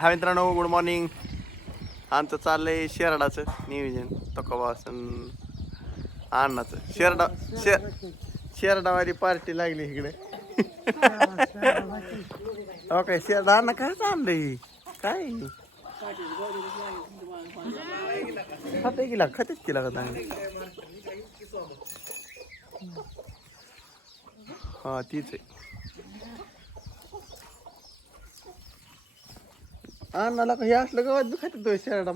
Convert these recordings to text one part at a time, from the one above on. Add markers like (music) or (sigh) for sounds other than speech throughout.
हा मित्रांनो good morning आमचं चाललंय शेरडाचं नियोजन. तकोबासन अण्णाचं शेरडा शेर शेरडावाली पार्टी लागली इकडे. (laughs) काय शेरडा अण्णा काय चाललंय? काय? खाते गेला खातेच केला का चांगलं हा तीच आहे. का हे असलं गावात बी खाते तो शेरडा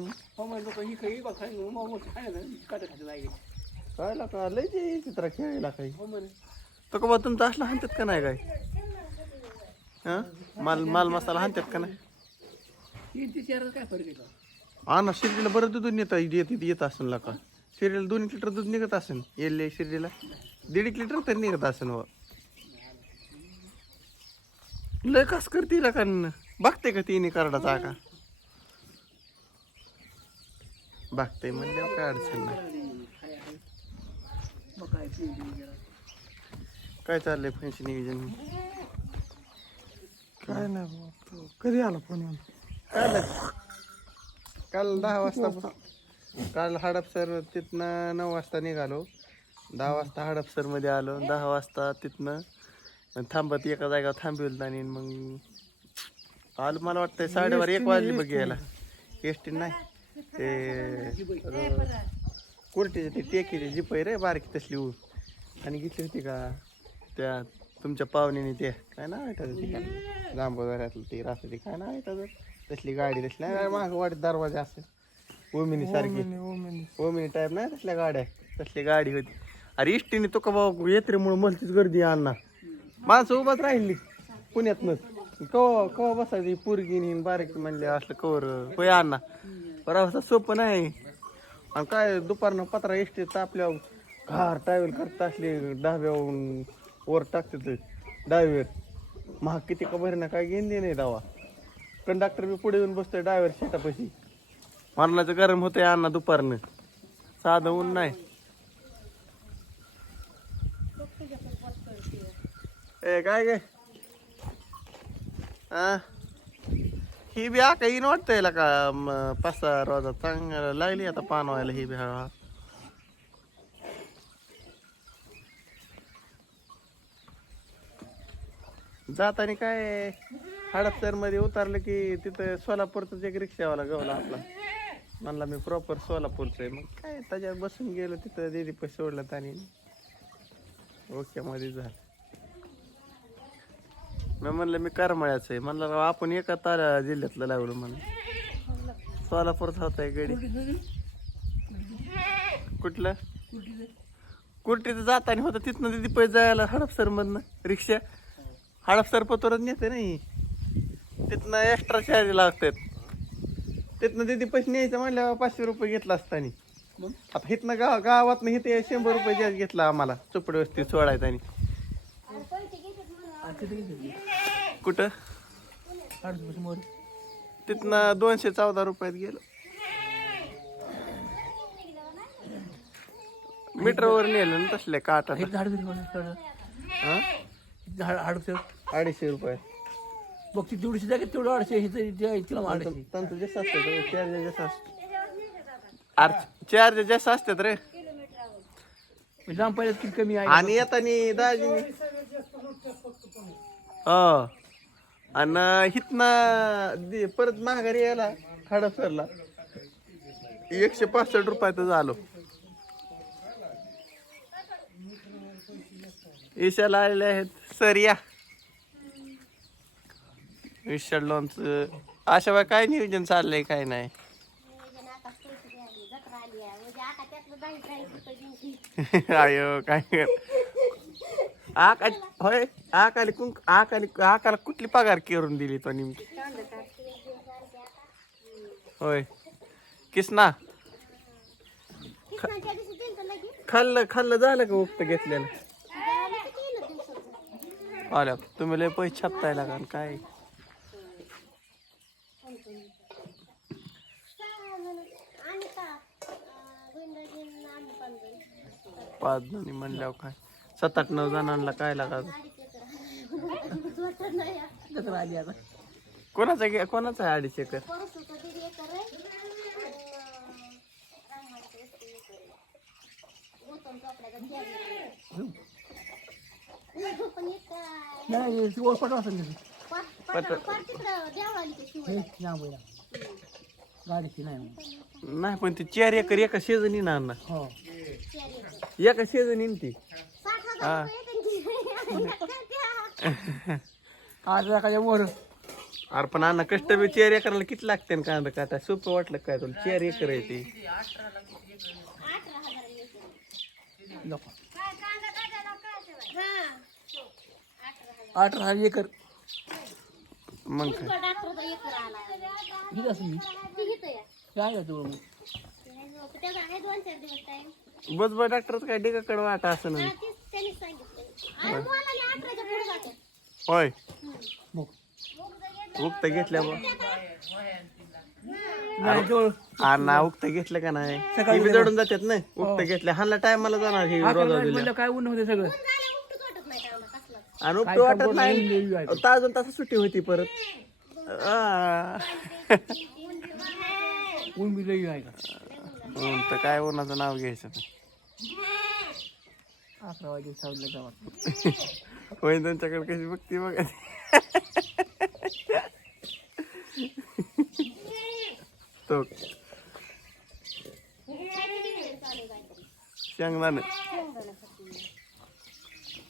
कळला का लय ते चित्रा खेळायला काही. तो का तुमचं असलं हाणतात का नाही काय? हा? माल माल मसाला हाणतात का नाही? काय अण्णा शिर्डीला बरं दूध नेत येत येत असेल का? शिर्डीला दोन लिटर दूध निघत असेल येल्ले शिर्डीला. दीड एक लिटर तरी निघत असेल व. लय कस करते का? बघते का तिने करडाचा का बघते म्हणल्यावर काय अडचण नाही. काय चाललंय फॅन्सी नियोजन? काय नाही तो कधी आला फोन काल काल दहा वाजता काल हडपसर तिथनं नऊ वाजता निघालो. दहा वाजता हडपसरमध्ये आलो. दहा वाजता तिथनं थांबत एका जागेवर थांबविल आणि मग आलो मला वाटतंय साडेबारा एक वाजली बघ यायला. एस टी नाही ते कुर्टीचे ते टेकीचे जिप आहे रे बारकी तसली ऊ आणि घेतली होती का त्या तुमच्या पाहुण्याने ते. काय आहे त्याचं ते काय जांभोदऱ्यातलं ते रात्री. काय नाव आहे त्याचं? तसली गाडी तसली नाही. माग वाडीत दरवाजा असेल. ओमिनी सारखी. ओमेनी टाईप नाही तसल्या गाड्या. तसली गाडी होती. अरे इष्टीने तो का भाऊ येत्रेमुळे मलतीच गर्दी अण्णा माणसं उभाच राहिली पुण्यातनंच. कवा कवा बसायची? पोरगी बारीक म्हणले असलं कवर. होय अण्णा. बरं सोपं नाही. आणि काय दुपारनं पत्रा एसटी तापल्या घार ट्रॅव्हल करत असले डाव्याहून वर टाकते डायव्हर महाग किती खबर ना काय घेऊन नाही दावा. कंडक्टर बी पुढे येऊन बसतोय डायव्हर शेतापाशी. मरणाचं गरम होतंय अण्णा दुपारनं. साधं ऊन नाही. ए काय काय हा? ही बी आका येईन वाटतंय याला का पाच सहा रोजा चांगलं लागली आता पान व्हायला ही बी हळूहळू. जाताना काय हडपसरमध्ये उतरलं की तिथं सोलापूरचाच एक रिक्षावाला गवला आपला. म्हणला मी प्रॉपर सोलापूरचं आहे. मग काय त्याच्यावर बसून गेलो तिथं दिदी पैसे सोडलं आणि ओके मध्ये झालं. मी म्हणलं मी करमाळ्याचं आहे. म्हणलं राव आपण एका तारा जिल्ह्यातलं लागलो म्हणलं सोलापूरचा होता आहे गडी. कुठलं? कुठे जाताना होतं तिथनं तिथे पैसे जायला हडपसर मधनं रिक्षा. हडपसर पतोरच नेते नाही. तिथनं एक्स्ट्रा चार्ज लागतात. तिथनं तिथे पैसे न्यायचं म्हणल्यावर पाचशे रुपये घेतला असतानी. आता इथनं गाव गावात इथे शंभर रुपये जास्त घेतला आम्हाला. चोपडी वस्ती सोडायचा आणि. कुठं. तिथनं दोनशे चौदा रुपयात गेलो मीटरवर नेलं ना तसले काटा? हा. अडीचशे रुपये बघ ती तेवढीशी जागा तेवढं अडचण आहे. त्यांचं जास्त असतं चार्ज जास्त असतं अरे चार्ज जास्त असतात रे म्हणजे लांब पाहिलं किती कमी आहे आणि येतानी दाजी हो आणि हिथनं परत माघारी यायला हडपसरला एकशे पासष्ट रुपयातच आलो ईशाला आलेले आहेत. सर या. ईशा लोणचं अशा वेळी काय नियोजन चाललंय काय नाही? अयो (laughs) काय आका होय आकाली कुंक आकाली आकाला कुठली पगार करून दिली तो नेमकी? होय. किसना? खाल्लं खाल्लं झालं का उक्त घेतलेलं? आल्या तुम्ही लय पैसे छापताय लागाल आणि काय? पाच जणी म्हणल्यावर काय? सात आठ नऊ जणांना काय लागा जत्रा आली आता कोणाचा घे कोणाचा आहे अडीच एकर. नाही? नाही पटवा. गाडीची नाही नाही पण ती चार एकर एका शेजनी ना हो. एका शेजनी ती साठ हजार रुपये येतात की. आज एखाद्या वर अरे पण अण्णा कष्ट बी चार एकराला किती लागते कांदा काटा सोपं वाटलं काय तुला चार एकर आहे ती अठरा काय काय? हा. एकर मग काय असेल मी. काय मग बस बस डॉक्टरच काय डिगाकडे वाटा असं हा नाही तेच त्यांनीच सांगितलं आणि मुलाला अठराच्या पुढे जातात होय. बघ. उक्त नाही जवळ. अण्णा उक्त घेतलं का नाही? ती बी जडून जातात ना? उक्त घेतल्या. हाला टायमाला जाणार हे रोजा काय ऊन होते सगळं. आणि उपट वाटत नाही. आहे. तास सुट्टी होती परत. ऊन बी लई आहे का? ऊन तर काय उन्हाचं नाव घ्यायचं. अकरा वाजे सावलं गावात होय त्यांच्याकडे कशी बघती बघा. तो. शेंगदाणे.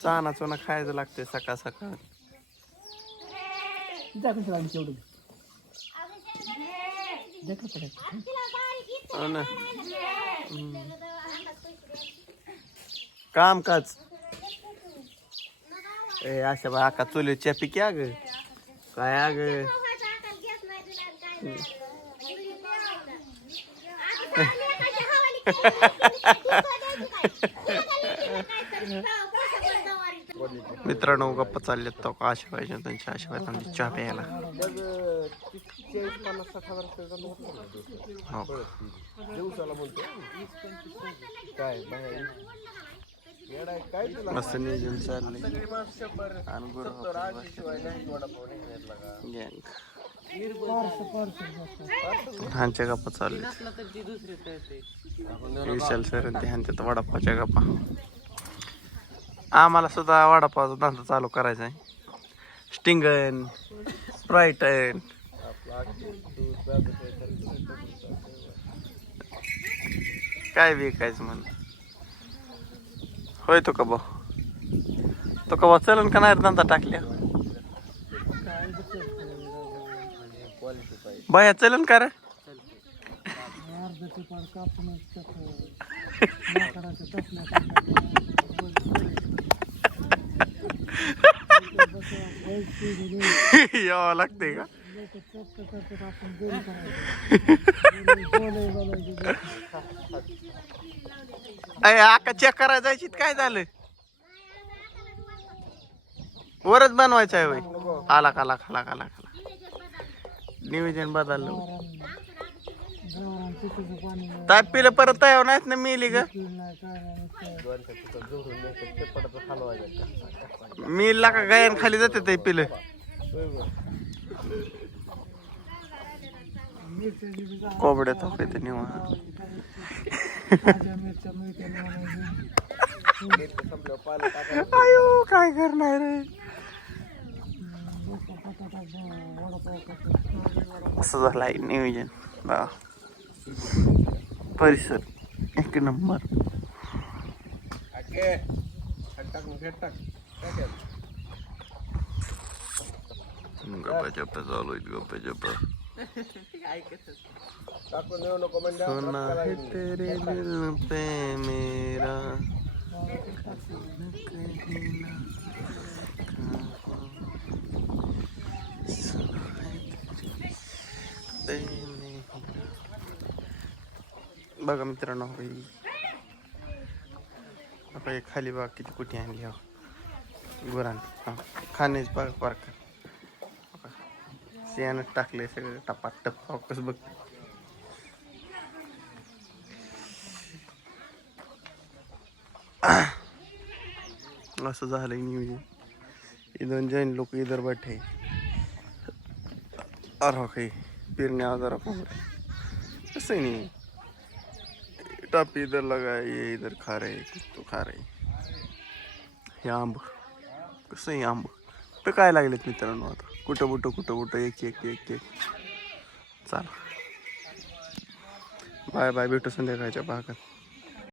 चाना चुना खायचं लागते सकाळ सकाळ. हो ना. काम काज. ए अशा बा आका चुली चेपी क्या ग? काय अग मित्रांनो गप्पा चाललेत तो आशा पाहिजे त्यांच्या आशा पाहिजे आमची चहा प्यायला. हो. मस्त नियोजन चाललंय. ह्यांच्या गप्पा चालले विशाल सर ते ह्यांच्यात वडापावच्या गप्पा. आम्हाला सुद्धा वडापावचा धंदा चालू करायचा आहे स्टिंगन स्प्राईटन काय विकायचं म्हण होय तो का भाऊ? तो का भाऊ चलन का नाही रे धंदा टाकल्या? बाया चलन का रे? यावं लागते का? अय आका चेक करायला जायची काय झालं? वरच बनवायचं आहे होय. आला काला खाला काला खाला नियोजन बदललं जवळ पिलं परत तयार नाहीत ना मेली ग. मेलला मिलला का गायन खाली जाते ते पिलं. कोबड्या तो ते निवा ताज्या मिरच्या मिळत्या नाही आयो काय करणार रे लोक बटाटा वडापाव करतात असं झालं आहे नियोजन बा परिसर एक नंबर गप्पा चप्पा चालू आहेत गप्पा चप्पा सोना है तेरे दिल पे मेरा ना बघा मित्रांनो आता खाली बाग किती कुठे आणली हो. गुरांनी हा खाण्याची पार्क पार्क. सियानं टाकले सगळं टपाट टप कसं बघ. असं झालंय नियोजन. हे दोन जैन लोक इधर बैठे अरे हो काही पेरण्या आजार कसं नाही. टापी इधर लगा ये इधर खा रहे तो खा रहे. हे आंब. कसं आहे आंब? तर काय लागलेत मित्रांनो आता? कुठं कुठं कुठं कुठं एक एक एक एक. चाल. बाय बाय भेटू संध्याकाळच्या भागात.